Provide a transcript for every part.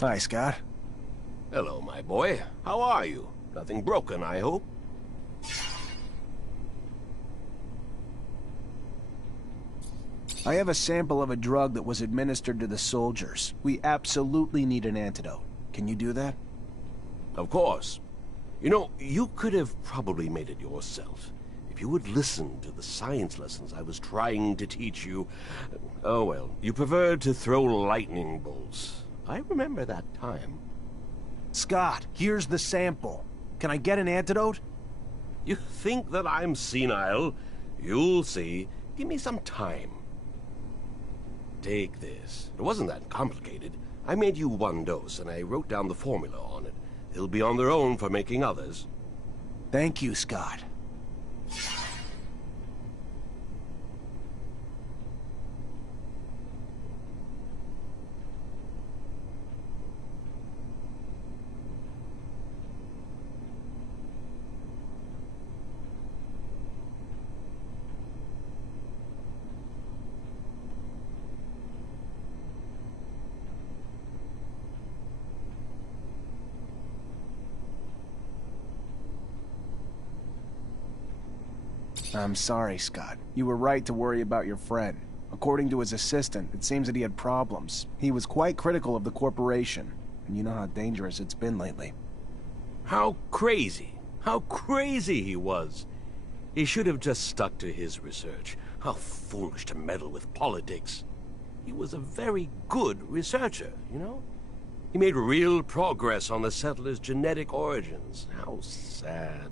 Hi, Scott. Hello, my boy. How are you? Nothing broken, I hope? I have a sample of a drug that was administered to the soldiers. We absolutely need an antidote. Can you do that? Of course. You know, you could have probably made it yourself. If you would listen to the science lessons I was trying to teach you. Oh well, you preferred to throw lightning bolts. I remember that time. Scott, here's the sample. Can I get an antidote? You think that I'm senile? You'll see. Give me some time. Take this. It wasn't that complicated. I made you one dose, and I wrote down the formula on it. They'll be on their own for making others. Thank you, Scott. I'm sorry, Scott. You were right to worry about your friend. According to his assistant, it seems that he had problems. He was quite critical of the corporation, and you know how dangerous it's been lately. How crazy he was. He should have just stuck to his research. How foolish to meddle with politics. He was a very good researcher, you know? He made real progress on the settlers' genetic origins. How sad.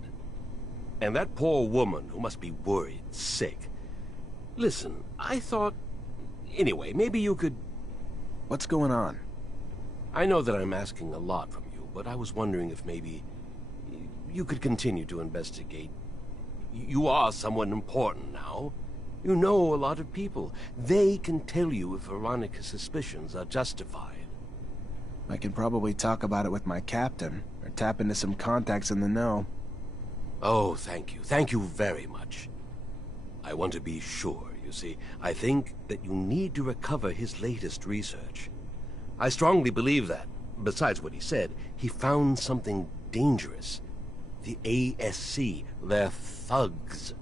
And that poor woman who must be worried, sick. Listen, I thought... Anyway, maybe you could... What's going on? I know that I'm asking a lot from you, but I was wondering if maybe... you could continue to investigate. You are someone important now. You know a lot of people. They can tell you if Veronica's suspicions are justified. I can probably talk about it with my captain, or tap into some contacts in the know. Oh, thank you. Thank you very much. I want to be sure, you see. I think that you need to recover his latest research. I strongly believe that, besides what he said, he found something dangerous. The ASC, they're thugs.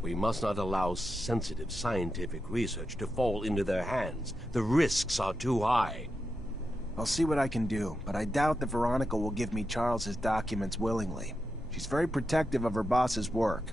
We must not allow sensitive scientific research to fall into their hands. The risks are too high. I'll see what I can do, but I doubt that Veronica will give me Charles's documents willingly. She's very protective of her boss's work.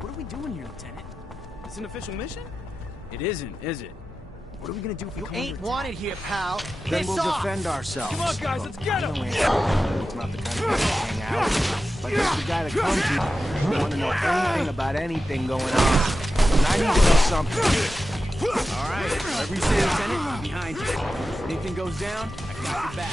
What are we doing here, Lieutenant? It's an official mission? It isn't, is it? What are we gonna do if you ain't wanted here, pal? Then Piss we'll off! defend ourselves. Come on, guys, let's get him! It's not the kind of guy to hang out with. But just the guy that comes here. I want to know anything about anything going on. And I need to know something. All right, whatever you say, Lieutenant, I'm behind you. If anything goes down, I got your back.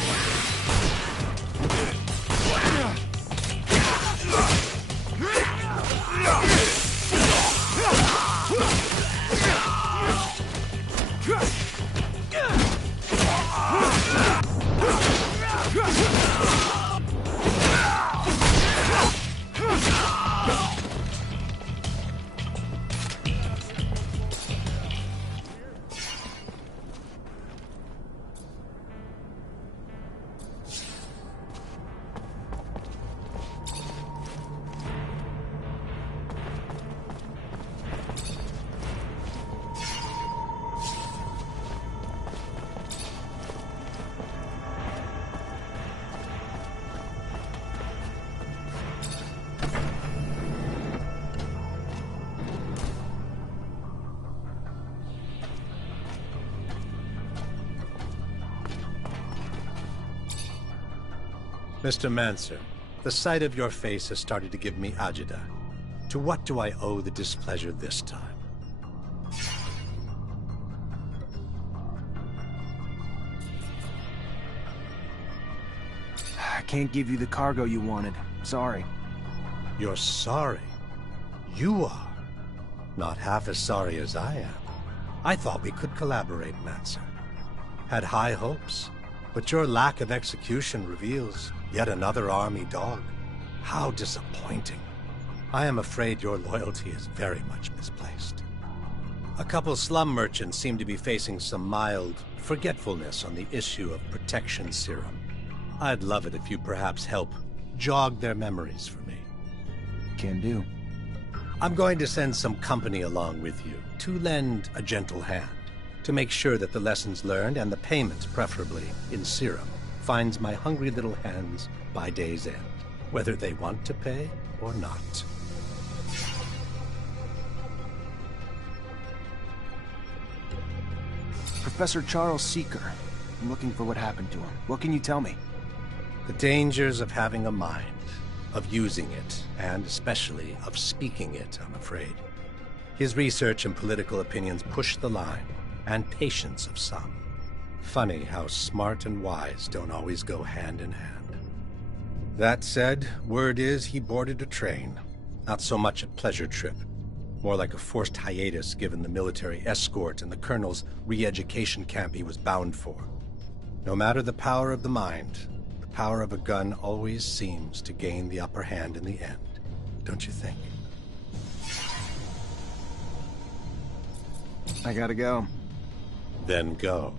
Mr. Mancer, the sight of your face has started to give me agita. To what do I owe the displeasure this time? I can't give you the cargo you wanted. Sorry. You're sorry? You are. Not half as sorry as I am. I thought we could collaborate, Mancer. Had high hopes, but your lack of execution reveals yet another army dog. How disappointing. I am afraid your loyalty is very much misplaced. A couple slum merchants seem to be facing some mild forgetfulness on the issue of protection serum. I'd love it if you perhaps help jog their memories for me. Can do. I'm going to send some company along with you to lend a gentle hand, to make sure that the lessons learned and the payment, preferably in serum, finds my hungry little hands by day's end, whether they want to pay or not. Professor Charles Seeker. I'm looking for what happened to him. What can you tell me? The dangers of having a mind, of using it, and especially of speaking it, I'm afraid. His research and political opinions push the line, and patience of some. Funny how smart and wise don't always go hand in hand. That said, word is he boarded a train. Not so much a pleasure trip, more like a forced hiatus given the military escort and the colonel's re-education camp he was bound for. No matter the power of the mind, the power of a gun always seems to gain the upper hand in the end, don't you think? I gotta go. Then go.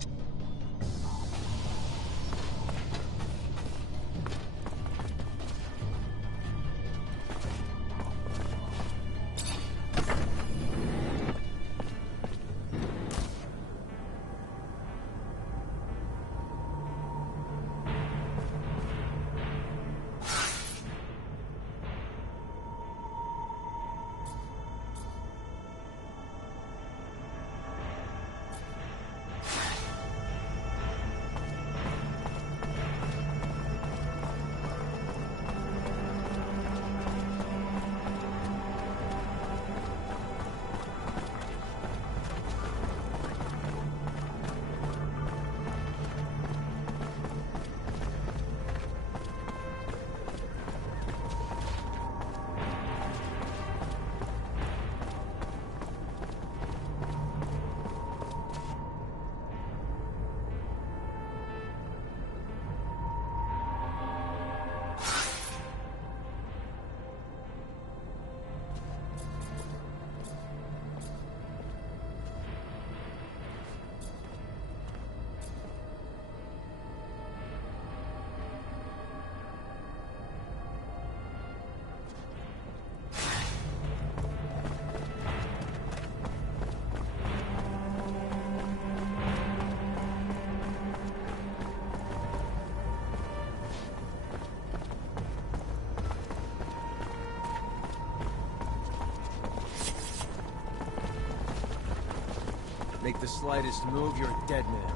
Make the slightest move, you're a dead man.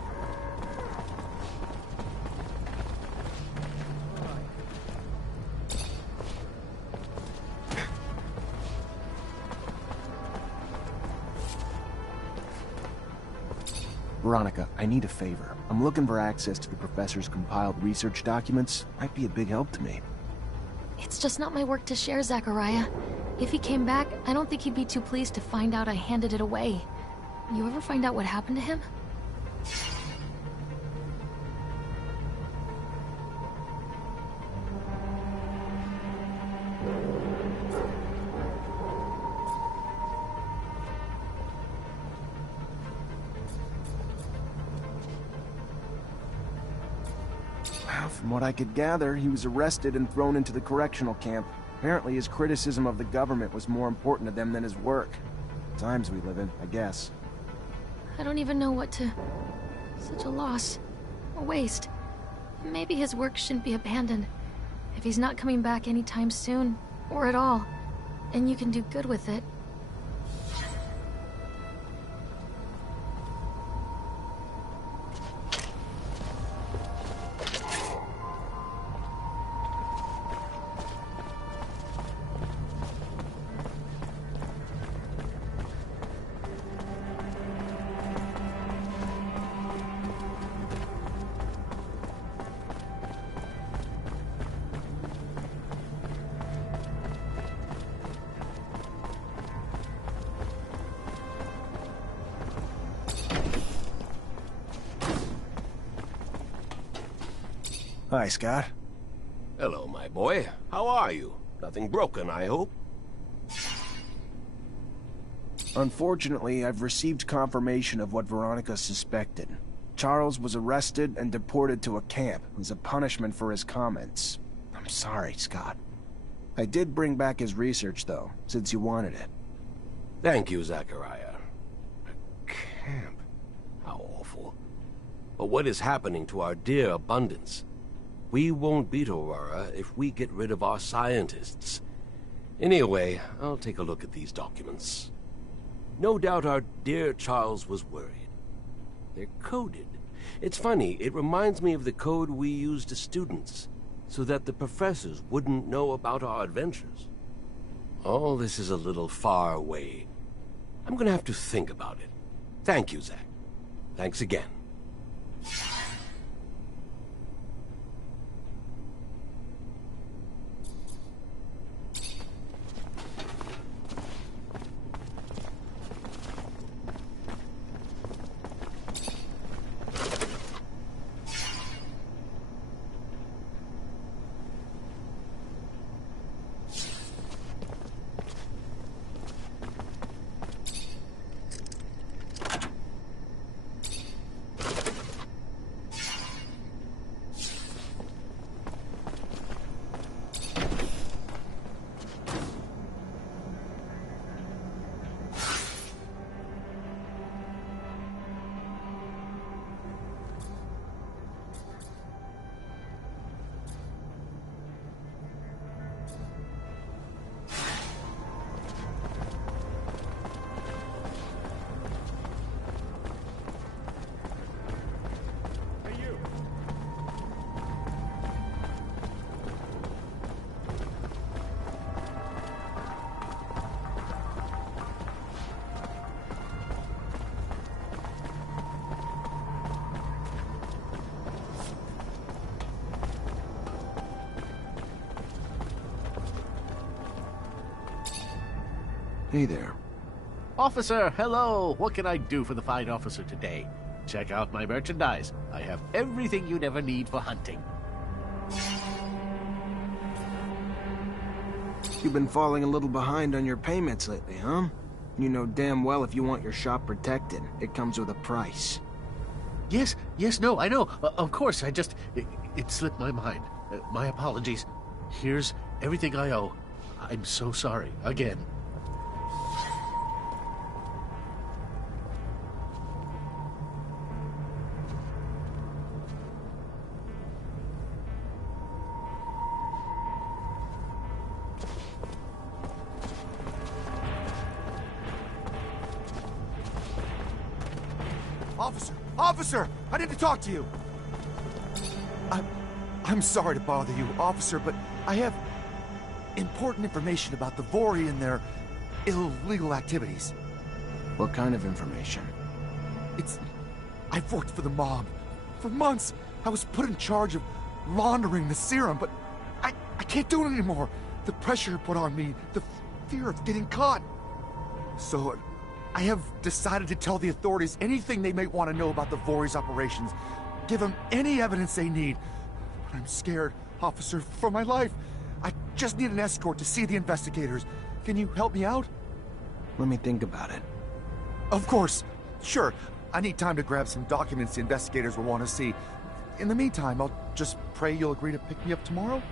Veronica, I need a favor. I'm looking for access to the professor's compiled research documents. Might be a big help to me. It's just not my work to share, Zachariah. If he came back, I don't think he'd be too pleased to find out I handed it away. You ever find out what happened to him? Well, from what I could gather, he was arrested and thrown into the correctional camp. Apparently his criticism of the government was more important to them than his work. Times we live in, I guess. I don't even know what to... Such a loss. A waste. Maybe his work shouldn't be abandoned. If he's not coming back anytime soon, or at all, and you can do good with it. Hi, Scott. Hello, my boy. How are you? Nothing broken, I hope? Unfortunately, I've received confirmation of what Veronica suspected. Charles was arrested and deported to a camp as a punishment for his comments. I'm sorry, Scott. I did bring back his research, though, since you wanted it. Thank you, Zachariah. A camp? How awful. But what is happening to our dear Abundance? We won't beat Aurora if we get rid of our scientists. Anyway, I'll take a look at these documents. No doubt our dear Charles was worried. They're coded. It's funny, it reminds me of the code we used as students, so that the professors wouldn't know about our adventures. All this is a little far away. I'm gonna have to think about it. Thank you, Zach. Thanks again. Hey there. Officer, hello! What can I do for the fine officer today? Check out my merchandise. I have everything you'd ever need for hunting. You've been falling a little behind on your payments lately, huh? You know damn well if you want your shop protected, it comes with a price. Yes, no, I know. Of course, it slipped my mind. My apologies. Here's everything I owe. I'm so sorry. Again. Officer! I need to talk to you! I'm sorry to bother you, officer, but I have important information about the Vori and their illegal activities. What kind of information? I've worked for the mob. For months, I was put in charge of laundering the serum, but I can't do it anymore. The pressure put on me, the fear of getting caught. So, I have decided to tell the authorities anything they may want to know about the Vori's operations. Give them any evidence they need. But I'm scared, officer, for my life. I just need an escort to see the investigators. Can you help me out? Let me think about it. Of course. Sure. I need time to grab some documents the investigators will want to see. In the meantime, I'll just pray you'll agree to pick me up tomorrow?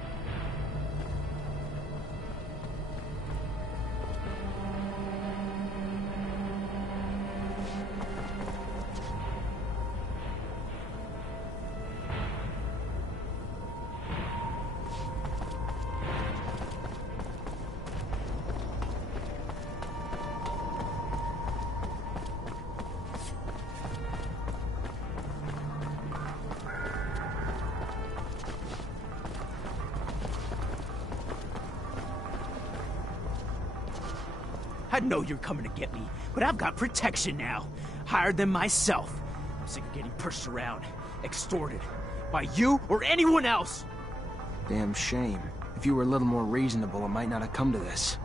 I know you're coming to get me, but I've got protection now. Hired them myself. I'm sick of getting pushed around, extorted, by you or anyone else. Damn shame. If you were a little more reasonable, it might not have come to this.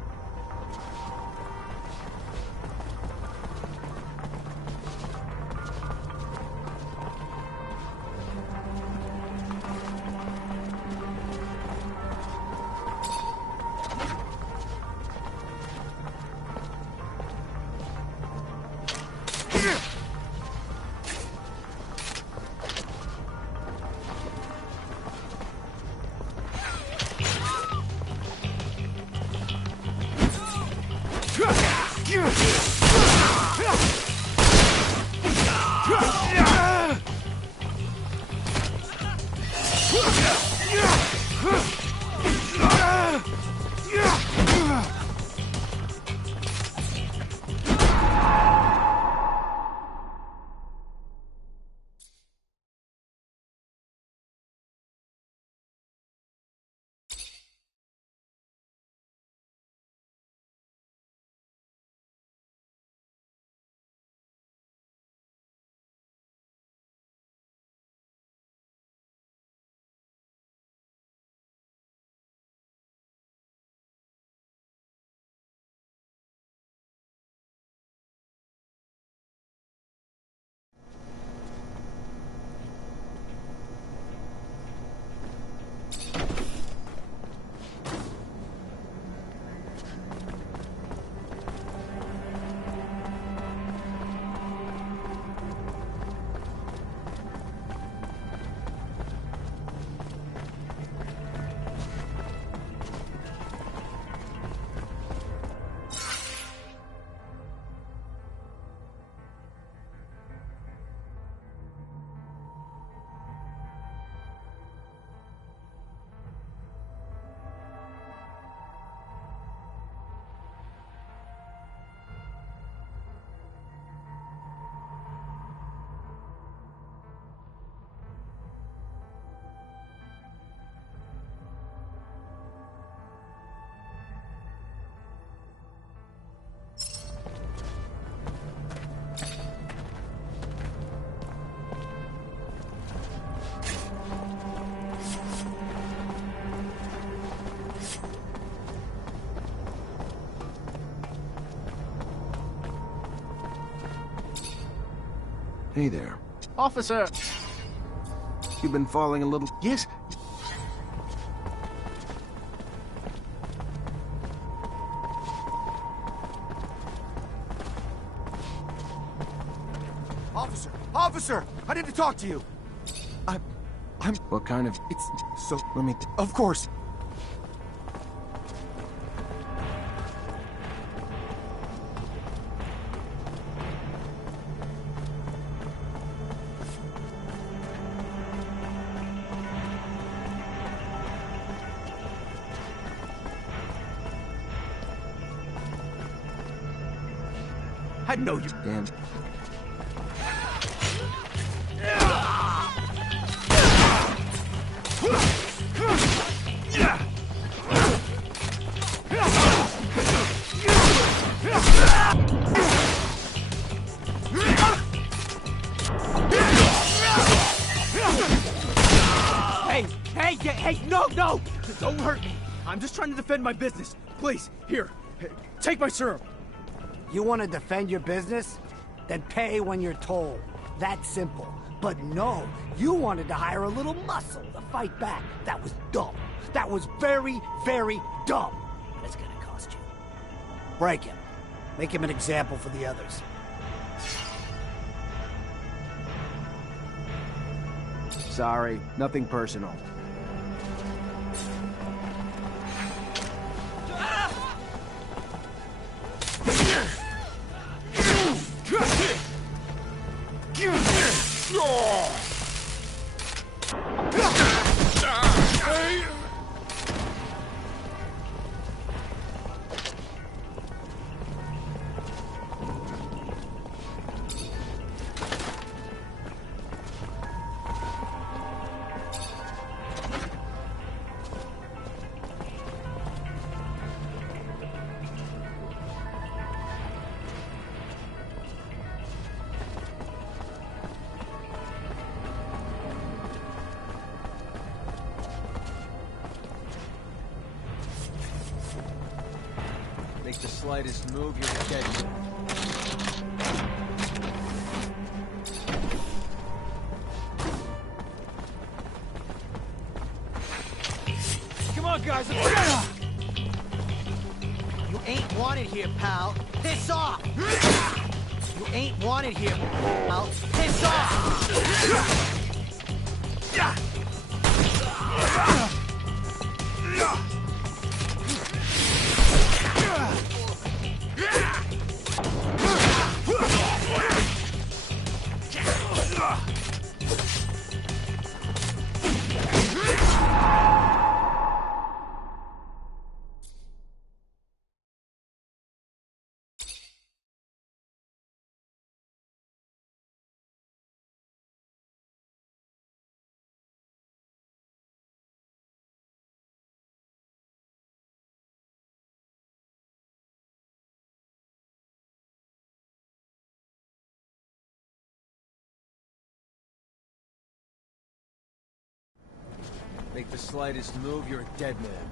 Hey there. Officer! You've been falling a little... Yes? Officer! Officer! I need to talk to you! I'm... What kind of... It's... so... Let me... Of course. I know you. Damn. Hey, no! Don't hurt me. I'm just trying to defend my business. Please, here, take my serum. You want to defend your business? Then pay when you're told. That's simple. But no, you wanted to hire a little muscle to fight back. That was dumb. That was very, very dumb. And it's gonna cost you. Break him. Make him an example for the others. Sorry, nothing personal. Make the slightest move, you'll catch it. Come on, guys, let's go! You ain't wanted here, pal. Piss off! You ain't wanted here, pal. Piss off! Make the slightest move, you're a dead man.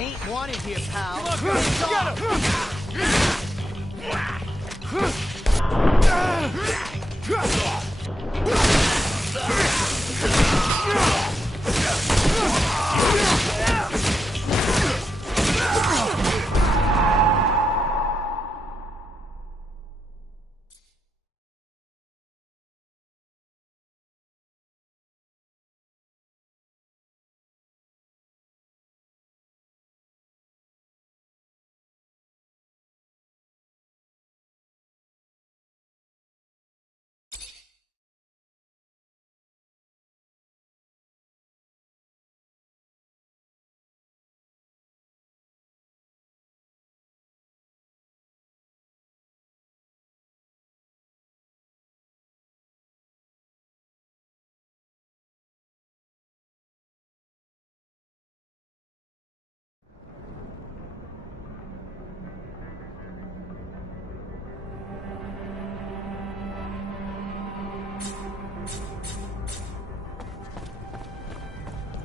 ain't wanted here, pal.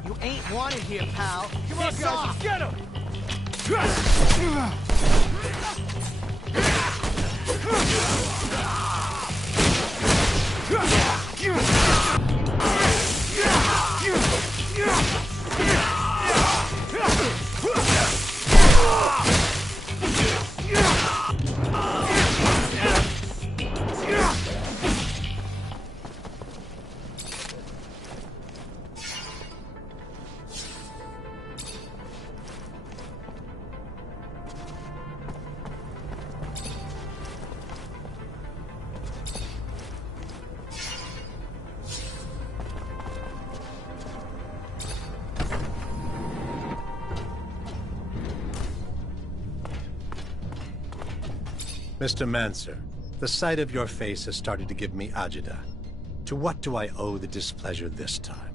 You ain't wanted here, pal. Come on, guys, let's get him! Mr. Mancer, the sight of your face has started to give me agita. To what do I owe the displeasure this time?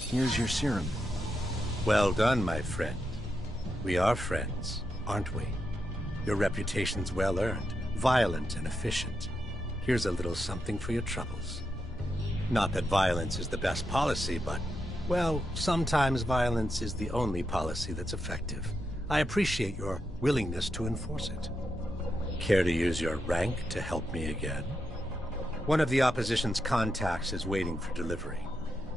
Here's your serum. Well done, my friend. We are friends, aren't we? Your reputation's well earned, violent and efficient. Here's a little something for your troubles. Not that violence is the best policy, but, well, sometimes violence is the only policy that's effective. I appreciate your willingness to enforce it. Care to use your rank to help me again? One of the opposition's contacts is waiting for delivery.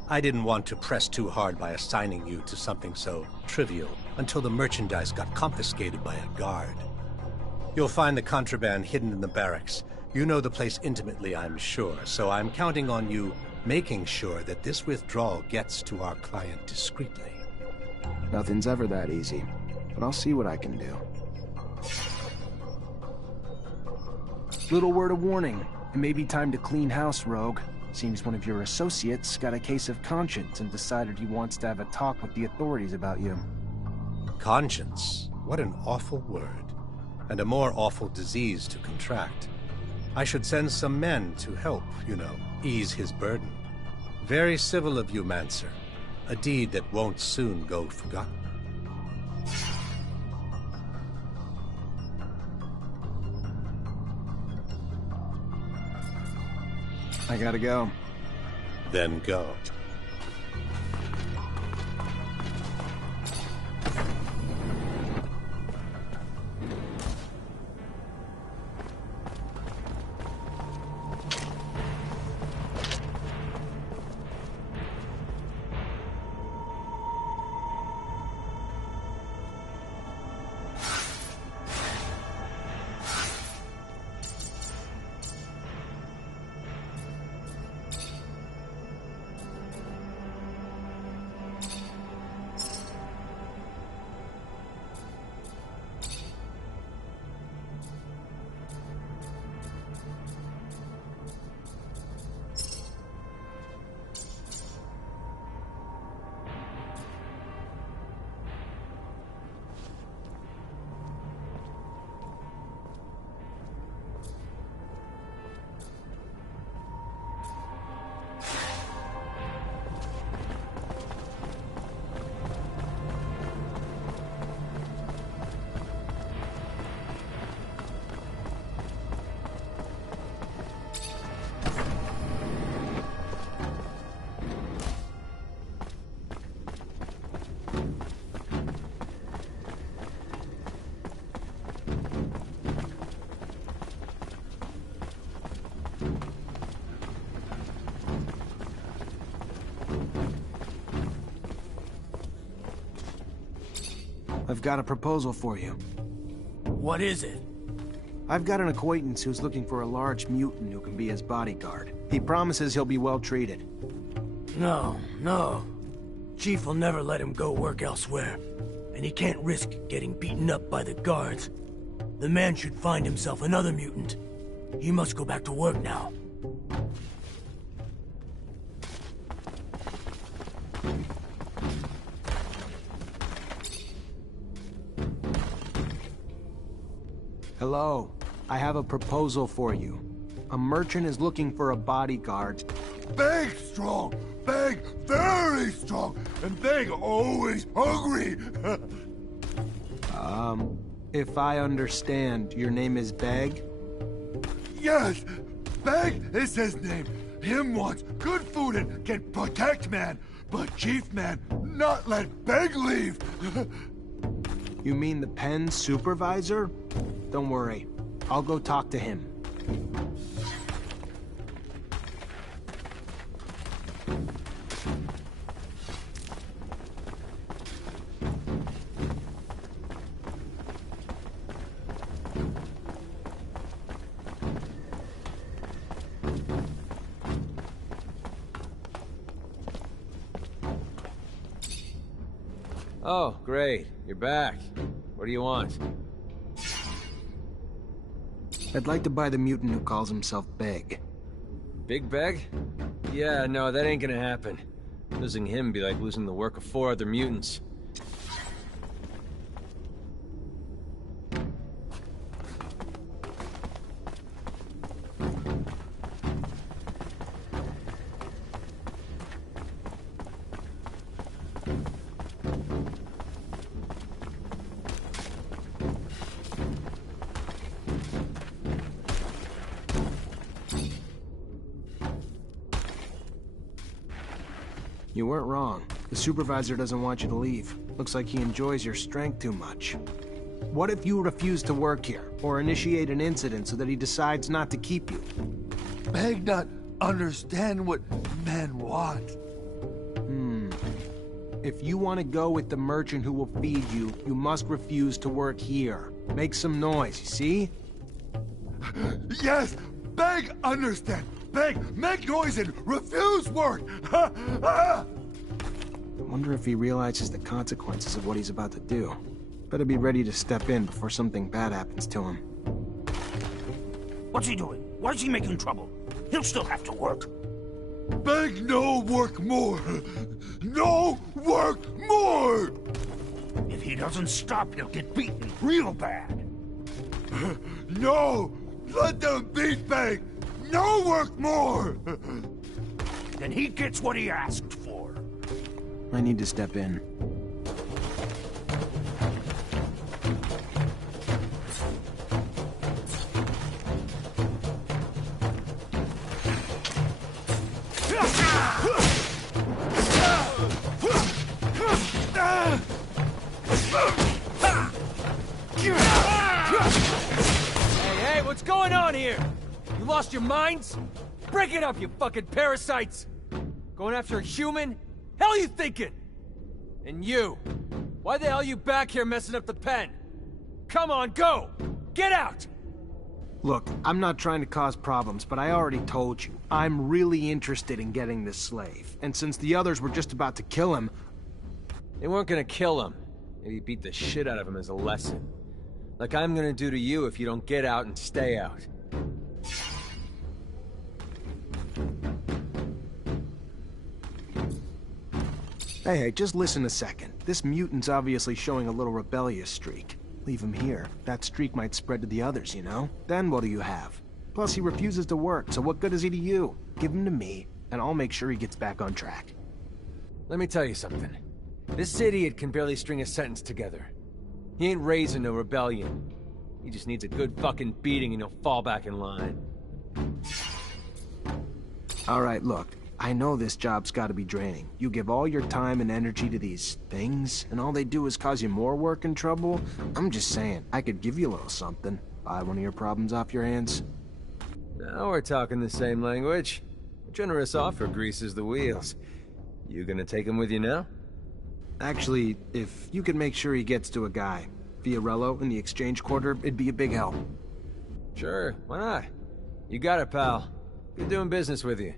I didn't want to press too hard by assigning you to something so trivial until the merchandise got confiscated by a guard. You'll find the contraband hidden in the barracks. You know the place intimately, I'm sure, so I'm counting on you making sure that this withdrawal gets to our client discreetly. Nothing's ever that easy, but I'll see what I can do. Little word of warning. It may be time to clean house, Rogue. Seems one of your associates got a case of conscience and decided he wants to have a talk with the authorities about you. Conscience? What an awful word. And a more awful disease to contract. I should send some men to help, ease his burden. Very civil of you, Mancer. A deed that won't soon go forgotten. I gotta go. Then go. I've got a proposal for you. What is it? I've got an acquaintance who's looking for a large mutant who can be his bodyguard. He promises he'll be well treated. No. Chief will never let him go work elsewhere. And he can't risk getting beaten up by the guards. The man should find himself another mutant. He must go back to work now. Hello. I have a proposal for you. A merchant is looking for a bodyguard. Big strong, big very strong, and big always hungry. If I understand, your name is Beg? Yes, Beg is his name. Him wants good food and can protect man, but Chief man not let Beg leave. You mean the pen supervisor? Don't worry. I'll go talk to him. Oh, great. You're back. What do you want? I'd like to buy the mutant who calls himself Beg. Big Beg? Yeah, no, that ain't gonna happen. Losing him be like losing the work of 4 other mutants. You weren't wrong. The supervisor doesn't want you to leave. Looks like he enjoys your strength too much. What if you refuse to work here, or initiate an incident so that he decides not to keep you? Beg not understand what men want. If you want to go with the merchant who will feed you, you must refuse to work here. Make some noise, you see? Yes, Beg understand. Beg, make noise and refuse work. I wonder if he realizes the consequences of what he's about to do. Better be ready to step in before something bad happens to him. What's he doing? Why is he making trouble? He'll still have to work. Beg no work more. No work more. If he doesn't stop, he'll get beaten real bad. No, let them beat Beg. No work more. Then he gets what he asked for. I need to step in. Hey, what's going on here? You lost your minds? Break it up, you fucking parasites! Going after a human? Hell you thinking? And you? Why the hell are you back here messing up the pen? Come on, go! Get out! Look, I'm not trying to cause problems, but I already told you. I'm really interested in getting this slave. And since the others were just about to kill him... They weren't gonna kill him. Maybe beat the shit out of him as a lesson. Like I'm gonna do to you if you don't get out and stay out. Hey, just listen a second. This mutant's obviously showing a little rebellious streak. Leave him here. That streak might spread to the others, you know? Then what do you have? Plus, he refuses to work, so what good is he to you? Give him to me, and I'll make sure he gets back on track. Let me tell you something. This idiot can barely string a sentence together. He ain't raising no rebellion. He just needs a good fucking beating and he'll fall back in line. Alright, look. I know this job's gotta be draining. You give all your time and energy to these things, and all they do is cause you more work and trouble? I'm just saying, I could give you a little something. Buy one of your problems off your hands. Now we're talking the same language. A generous offer greases the wheels. You gonna take him with you now? Actually, if you could make sure he gets to a guy. Fiorello in the exchange quarter, it'd be a big help. Sure, why not? You got it, pal. Good doing business with you.